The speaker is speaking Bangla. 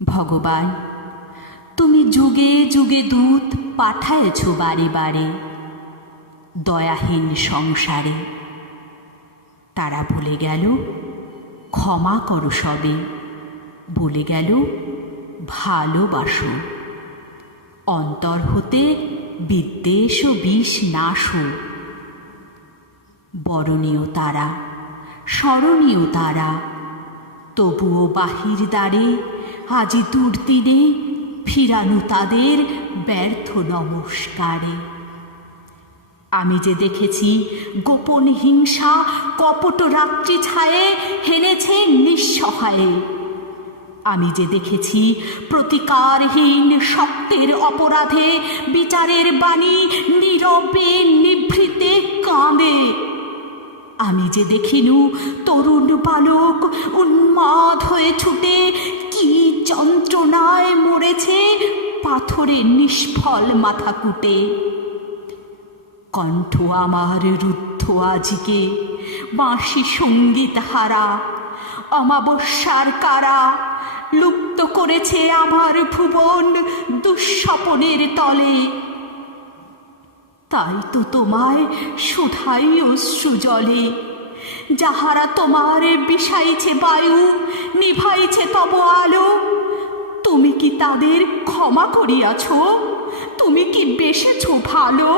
ভগবান, তুমি যুগে যুগে দূত পাঠায়েছ বারে বারে দয়াহীন সংসারে। তারা বলে গেল ক্ষমা করো সবে, বলে গেল ভালোবাসো, অন্তর হতে বিদ্বেষ ও বিষ নাশো। বরণীয় তারা, স্মরণীয় তারা, তবুও বাহির দ্বারে আজি দুর্দিনে ফিরানো তাদের ব্যর্থ নমস্কারে। আমি যে দেখেছি গোপন হিংসা কপট রাত্রি ছায়ে হেনেছে নিঃসহায়ে। আমি যে দেখেছি প্রতিকারহীন সত্যের অপরাধে বিচারের বাণী নীরবে নিভৃতে কাঁদে। আমি যে দেখিনু তরুণ বালক উন্মাদ হয়ে ছুটে কি যন্ত্রণায় মরেছে পাথরে নিষ্ফল মাথা কুটে। কণ্ঠ আমার রুদ্ধ আজিকে বাঁশি সঙ্গীত হারা, অমাবস্যার কারা লুপ্ত করেছে আমার ভুবন দুঃস্বপনের তলে। তাই তো তোমায় শুধাই অশ্রু জলে, যাহারা তোমার বিষাইছে বায়ু নিভাইছে তব আলো। তুমি কি তাদের ক্ষমা করিয়াছ? তুমি কি বেসেছ ভালো?